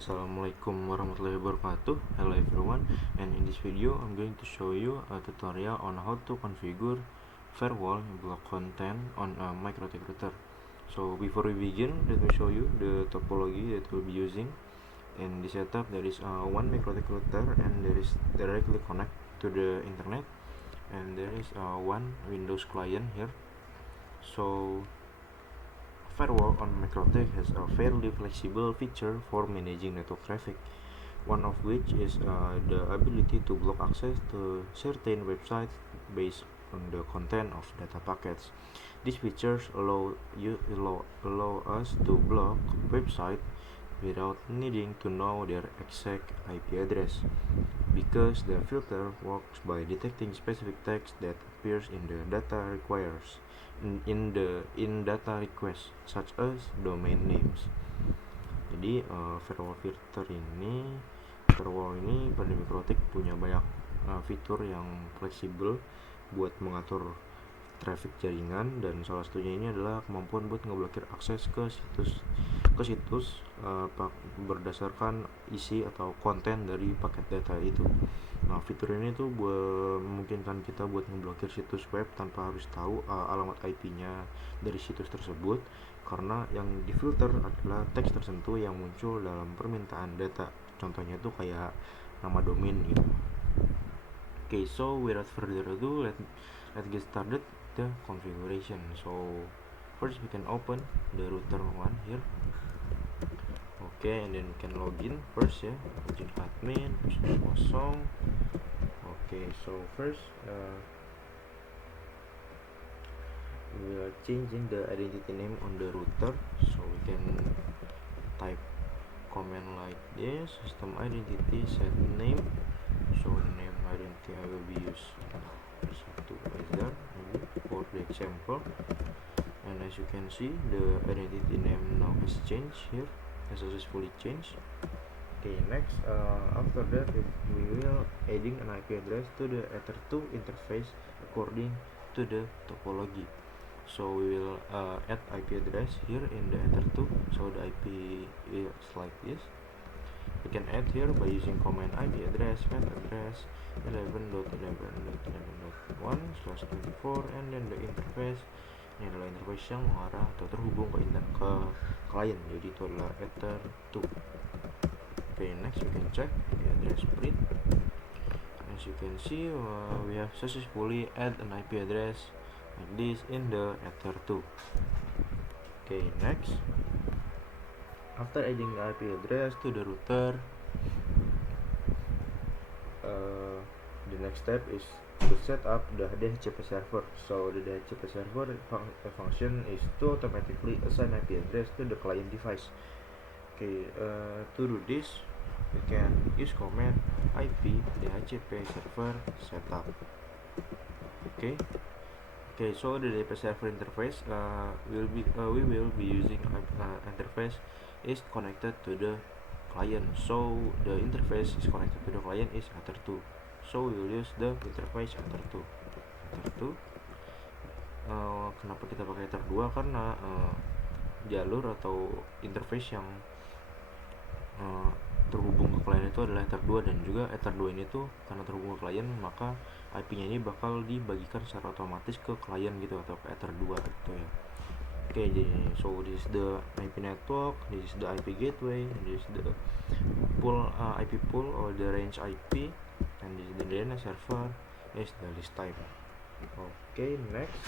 Assalamualaikum warahmatullahi wabarakatuh. Hello everyone, and in this video I'm going to show you a tutorial on how to configure firewall block content on a MikroTik router. So before we begin, let me show you the topology that we'll be using. In this setup, there is one MikroTik router, and there is directly connect to the internet, and there is one Windows client here. So firewall on MikroTik has a fairly flexible feature for managing network traffic, one of which is the ability to block access to certain websites based on the content of data packets. These features allow us to block websites without needing to know their exact IP address, because the filter works by detecting specific text that appears in the data data request, such as domain names. Jadi firewall ini pada MikroTik punya banyak fitur yang fleksibel buat mengatur traffic jaringan, dan salah satunya ini adalah kemampuan buat ngeblokir akses ke situs berdasarkan isi atau konten dari paket data itu. Nah, fitur ini tuh memungkinkan kita buat ngeblokir situs web tanpa harus tahu alamat IP-nya dari situs tersebut, karena yang difilter adalah teks tertentu yang muncul dalam permintaan data. Contohnya tuh kayak nama domain gitu. So without further ado, let's get started the configuration. So first we can open the router one here. And then we can login first, izin admin kosong. So first we are changing the identity name on the router, so we can type command like this: system identity set name. So the name identity I will be use satu user for the example, and as you can see the identity name now has changed here, has successfully changed. Next, after that we will adding an IP address to the Ether2 interface according to the topology. So we will add IP address here in the Ether2. So the IP is like this. We can add here by using command IP address get address 11.11.11.1/24, and then the interface ini adalah interface yang mengarah atau terhubung ke klien, jadi itu adalah Ether2. Next we can check the address print. As you can see, we have successfully add an IP address like this in the Ether2. Next, after adding the IP address to the router, the next step is to set up the DHCP server. So the DHCP server function is to automatically assign IP address to the client device. To do this, we can use command IP DHCP server setup. So the DHCP server interface we will be using interface is connected to the client. So the interface is connected to the client is Ether2. So we will use the interface Ether2. Kenapa kita pakai Ether2? Karena jalur atau interface yang terhubung ke klien itu adalah Ether2, dan juga Ether2 ini tuh karena terhubung ke klien, maka IP-nya ini bakal dibagikan secara otomatis ke klien gitu, atau ke Ether2 gitu ya. Jadi so this is the IP network, this is the IP gateway, and this is the IP pool or the range IP, and this is the DNS server, is the list type. Next,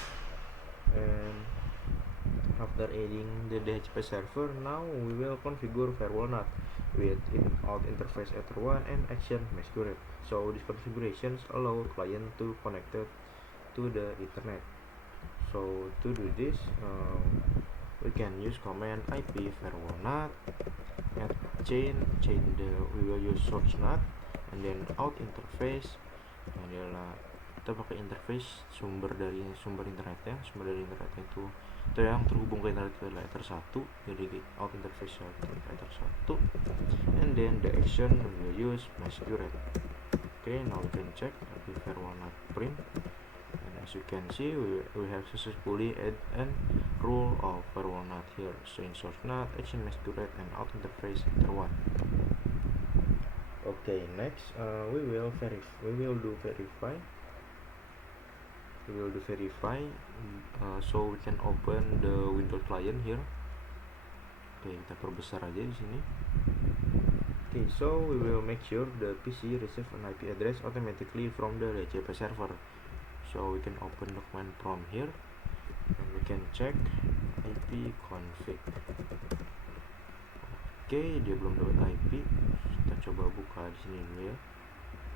and after adding the DHCP server, now we will configure firewall NAT with out interface Ether1 and action masquerade. So these configurations allow client to connect to the internet. So to do this, we can use command IP firewall NAT, add we will use source NAT, and then out interface. Ini adalah kita pakai interface sumber dari internetnya. Sumber dari internetnya itu yang terhubung ke internet adalah Ether1, jadi out interface Ether1, and then the action we will use masquerade. Now we can check IP firewall NAT print, and as you can see, we have successfully add an rule of firewall NAT here, showing source NAT, action masquerade, and out interface enter 1. Okay, next we will do verify. So we can open the Windows client here. Oke, kita perbesar aja di sini. Okay, so we will make sure the PC receive an IP address automatically from the DHCP server. So we can open the command prompt here and we can check IP config. Oke, dia belum dapat IP. Kita coba buka di sini dulu ya.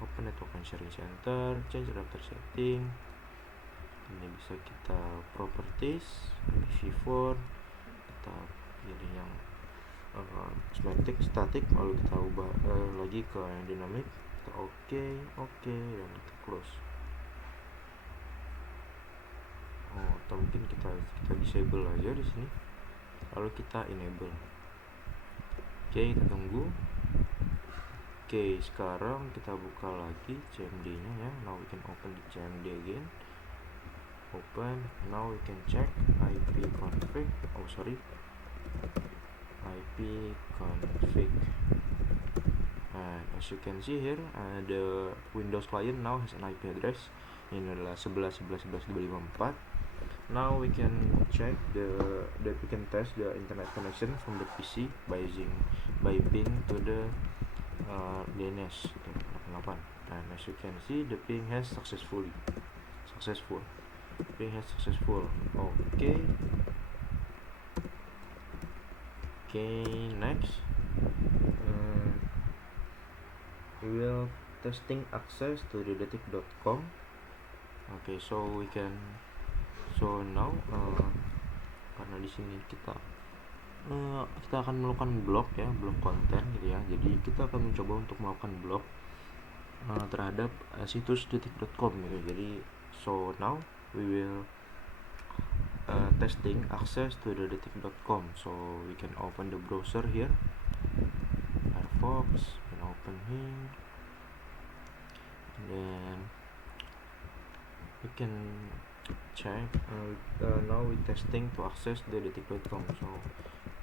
Open network and sharing center, change router setting. Ini bisa kita properties, IPv4, kita pilih yang static, lalu kita ubah lagi ke yang dynamic. Kita oke, dan kita close. Atau mungkin kita disable aja di sini, lalu kita enable. Oke, kita tunggu. Oke, sekarang kita buka lagi CMD nya ya. Now we can open the CMD again. Open. Now we can check IP config. IP config. And as you can see here, the Windows client now has an IP address. Ini adalah 11.11.11.254. Now we can check we can test the internet connection from the PC by ping to the DNS 88. And as you can see, the ping has successful. Okay, next we will testing access to the detik.com. Okay, so now karena di sini kita akan melakukan blok konten gitu ya. Jadi kita akan mencoba untuk melakukan blok terhadap situs detik.com gitu. Jadi so now we will testing access to the detik.com. So we can open the browser here, Firefox, and open here, and then we can check. Now we testing to access the detik.com. So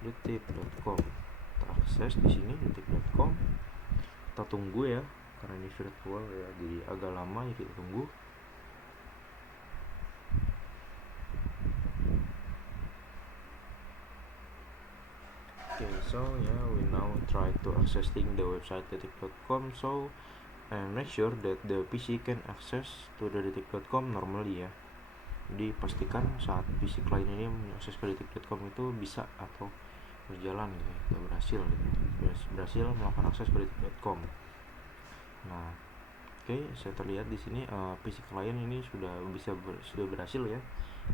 detik.com, kita akses di sini detik.com. Kita tunggu ya, karena ini virtual ya, jadi agak lama ya, kita tunggu. Okay, so yeah, we now try to accessing the website detik.com. So and make sure that the PC can access to the detik.com normally ya. Jadi pastikan saat PC client ini mengakses ke detik.com itu bisa atau berjalan gitu, kita berhasil melakukan akses ke detik.com. Nah, oke, saya terlihat di sini PC client ini sudah berhasil ya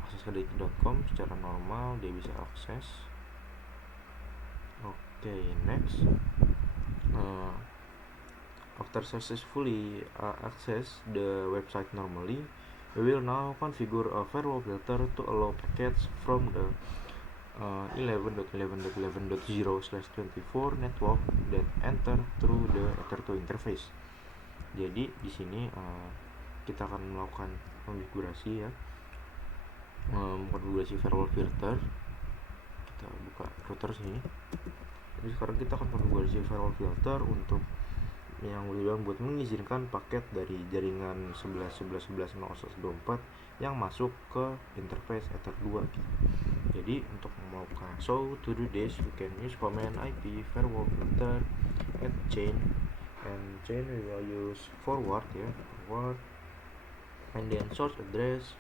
akses ke detik.com secara normal, dia bisa akses. Okay, next, after successfully access the website normally, we will now configure a firewall filter to allow packets from the 11.11.11.0/24 network that enter through the Ether2 interface. Jadi di sini kita akan melakukan konfigurasi ya, konfigurasi firewall filter. Kita buka router sini. Jadi sekarang kita akan konfigurasi firewall filter untuk yang buat mengizinkan paket dari jaringan 11.11.11.0/24 yang masuk ke interface Ether2. Jadi untuk melakukan to do this, we can use command IP firewall filter add chain, and chain we will use forward ya, and then source address.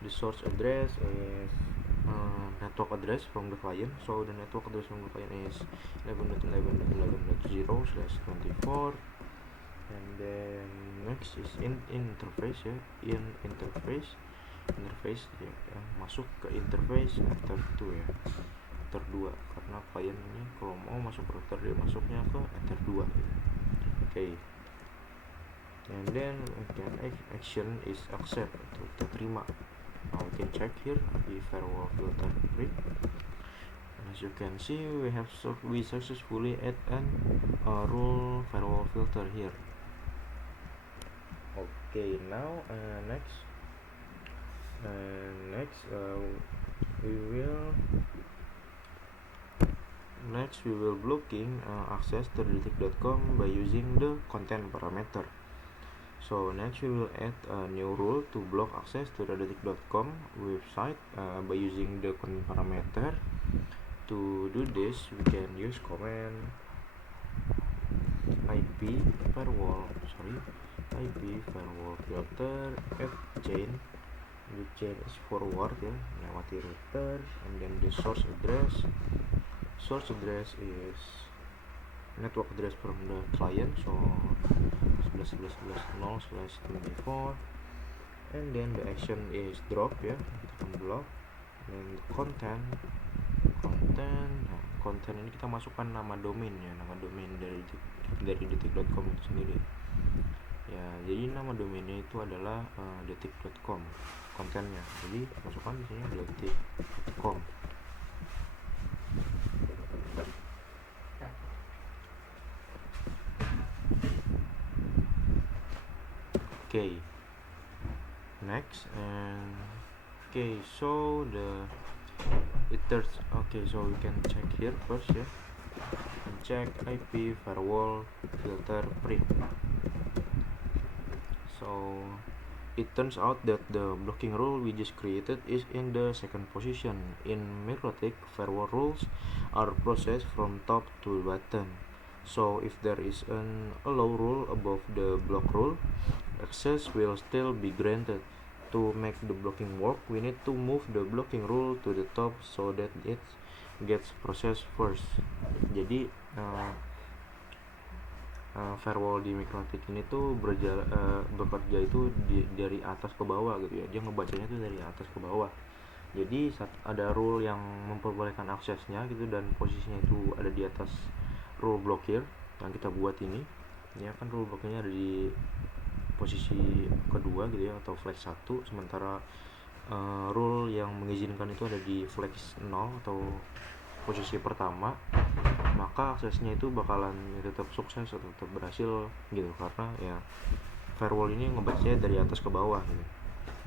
The source address is network address from the client. So the network address from the client is 11.11.11.0/24, and then next is in interface ya, interface ya, masuk ke interface Ether2 ya, Ether2, karena client ini kalau mau masuk ke router dia masuknya ke Ether2 gitu. Okay, and then action is accept, itu kita terima. Now we can check here the firewall filter grid. As you can see, we successfully add an rule firewall filter here. Okay, now next And next we will blocking access to detik.com by using the content parameter. So next we will add a new rule to block access to the detik.com website by using the content parameter. To do this, we can use command IP firewall filter add chain. The chain is forward ya, melewati router, and then the source address is network address from the client, so 11.11.0/24, and then the action is drop ya, kita akan block. Dan content ini kita masukkan nama domain ya, nama domain dari detik.com itu sendiri ya. Jadi nama domainnya itu adalah detik.com kontennya, jadi masukkan di sini detik.com. Okay, next, and okay, so so we can check here first ya, and check IP firewall filter print. So it turns out that the blocking rule we just created is in the second position. In MikroTik, firewall rules are processed from top to bottom. So if there is an allow rule above the block rule, access will still be granted. To make the blocking work, we need to move the blocking rule to the top so that it gets processed first. Jadi firewall di MikroTik ini tuh bekerja itu dari atas ke bawah gitu ya. Dia ngebacanya tuh dari atas ke bawah. Jadi ada rule yang memperbolehkan aksesnya gitu, dan posisinya itu ada di atas rule blokir yang kita buat ini. Ya kan rule blokirnya ada di posisi kedua gitu ya, atau flag 1, sementara rule yang mengizinkan itu ada di flag 0 atau posisi pertama. Maka aksesnya itu bakalan tetap sukses atau tetap berhasil gitu, karena ya firewall ini ngebacanya dari atas ke bawah gitu.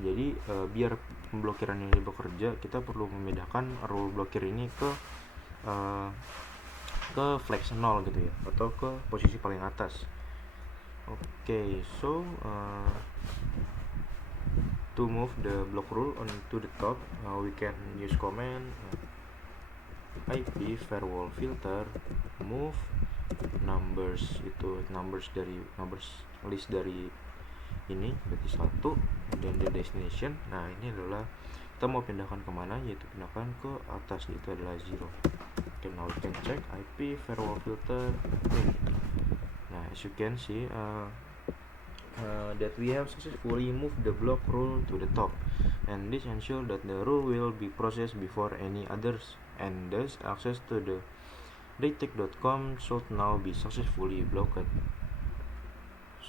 Jadi biar pemblokiran ini bekerja, kita perlu membedakan rule blokir ini ke flag 0 gitu ya, atau ke posisi paling atas. Okay, so to move the block rule onto the top, we can use command IP firewall filter move numbers, itu numbers list dari ini berarti 1, dan the destination. Nah ini adalah kita mau pindahkan kemana, yaitu pindahkan ke atas, itu adalah 0. Okay, now we can check IP firewall filter. Nah as you can see that we have successfully moved the block rule to the top, and this ensure that the rule will be processed before any others, and thus access to the detik.com should now be successfully blocked.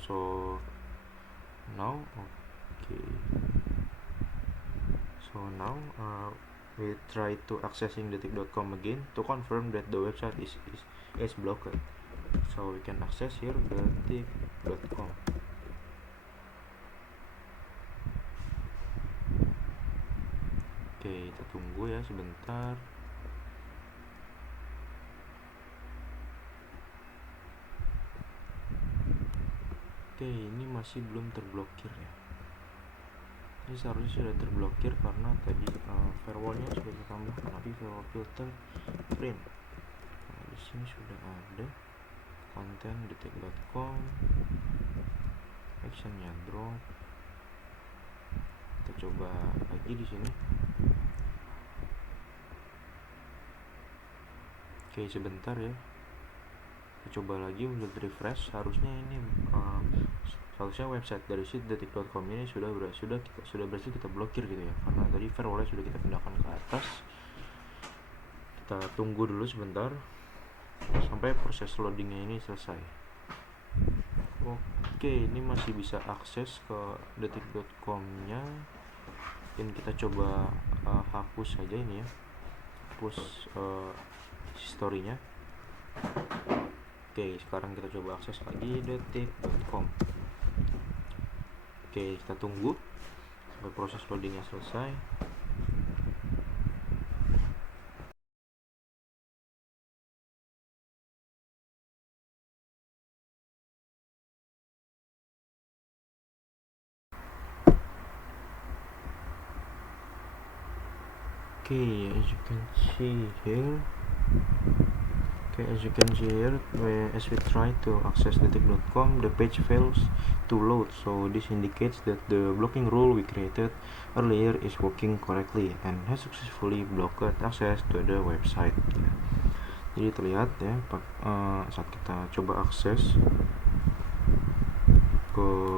So now we try to accessing detik.com again to confirm that the website is blocked. So we can access here detik.com. Oke, kita tunggu ya sebentar. Oke, ini masih belum terblokir ya. Ini seharusnya sudah terblokir karena tadi firewallnya sudah ditambahkan, tapi firewall filter print. Nah, di sini sudah ada konten detik.com, actionnya drop. Kita coba lagi di sini. Oke, sebentar ya. Kita coba lagi untuk refresh. Harusnya ini harusnya website dari detik.com ini sudah berhasil kita blokir gitu ya, karena tadi firewallnya sudah kita pindahkan ke atas. Kita tunggu dulu sebentar sampai proses loadingnya ini selesai. Oke, ini masih bisa akses ke detik.com nya, dan kita coba hapus saja ini ya, hapus historinya. Oke, sekarang kita coba akses lagi detik.com. Oke, kita tunggu sampai proses loadingnya selesai. Okay, as you can see here, as we try to access detik.com, the page fails to load, so this indicates that the blocking rule we created earlier is working correctly and has successfully blocked access to the website. Jadi terlihat ya saat kita coba akses ke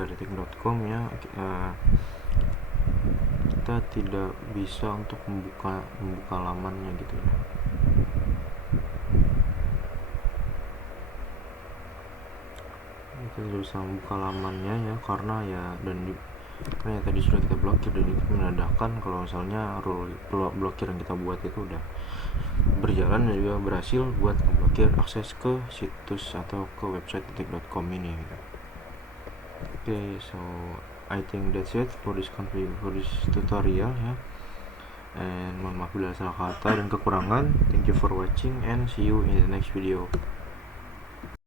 detik.com ya, kita tidak bisa untuk membuka lamannya gitu ya. Kita tidak bisa membuka lamannya ya, karena tadi sudah kita blokir, dan itu menandakan kalau misalnya rule blokir yang kita buat itu udah berjalan dan juga berhasil buat memblokir akses ke situs atau ke website detik.com ini gitu. Okay, so I think that's it for this tutorial ya. And mohon maaf bila salah kata dan kekurangan. Thank you for watching and see you in the next video.